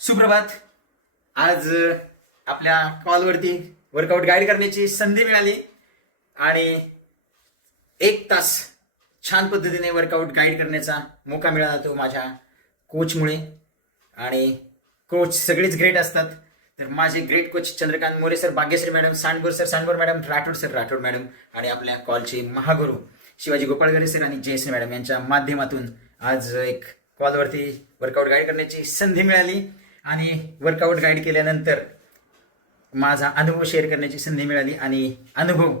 सुप्रभात. आज आपल्या कॉलवरती वर्कआउट गाईड करण्याची संधी मिळाली आणि 1 तास छान पद्धतीने वर्कआउट गाईड करण्याचा मौका मिळाला तो माझ्या कोचमुळे. आणि कोच सगळेच ग्रेट असतात, तर माझे great coach Chandrakant More sir, Bhagyashree madam, Sandbhor madam, Rathod madam आणि आपल्या कॉलचे महागुरू शिवाजी गोपाळगरे सर आणि जयश्री मॅडम यांच्या माध्यमातून आज एक कॉलवरती वर्कआउट गाईड करण्याची संधी मिळाली आणि वर्कआउट गाईड केल्यानंतर माझा अनुभव शेअर करण्याची संधी मिळाली. आणि अनुभव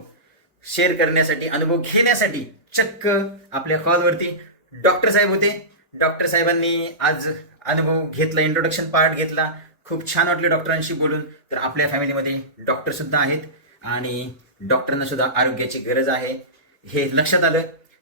शेअर करण्यासाठी, अनुभव घेण्यासाठी चक्क आपल्या कॉलवरती डॉक्टर साहेब होते. डॉक्टर साहेबांनी आज अनुभव घेतला, इंट्रोडक्शन पार्ट घेतला. खूप छान वाटले डॉक्टरांशी बोलून. तर आपल्या फॅमिलीमध्ये डॉक्टर सुद्धा आहेत आणि डॉक्टरांना सुद्धा आरोग्याची गरज आहे हे लक्षात आलं.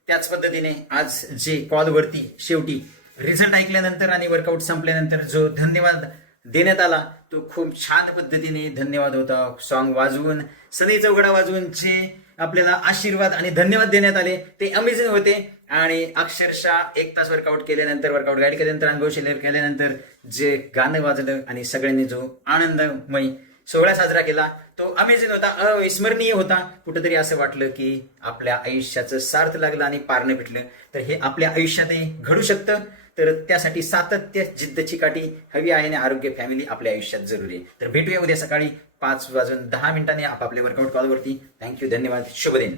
त्याच पद्धतीने आज जे कॉलवरती शेवटी रिझल्ट ऐकल्यानंतर आणि वर्कआउट संपल्यानंतर जो धन्यवाद देण्यात आला तो खूप छान पद्धतीने धन्यवाद होता. सॉन्ग वाजवून, सनई चौघडा वाजवून जे आपल्याला आशीर्वाद आणि धन्यवाद देण्यात आले ते अमेझिंग होते. आणि अक्षरशः 1 तास वर्कआउट केल्यानंतर, वर्कआउट गाईड केल्यानंतर, अनुभव शेअर केल्यानंतर जे गाणं वाजलं आणि सगळ्यांनी जो आनंदमय सोहळा साजरा केला तो अमेझिंग होता, अविस्मरणीय होता. कुठंतरी असं वाटलं की आपल्या आयुष्याचं सार्थ लागलं आणि पारणं भेटलं. तर हे आपल्या आयुष्यातही घडू शकतं. तर त्यासाठी सातत्य, जिद्द, चिकाटी हवी आहे आणि आरोग्य फॅमिली आपल्या आयुष्यात जरुरी आहे. तर भेटूया उद्या सकाळी 5 वाजून 10 मिनिटांनी आपापल्या वर्कआउट कॉलवरती. थँक्यू, धन्यवाद, शुभ दिन.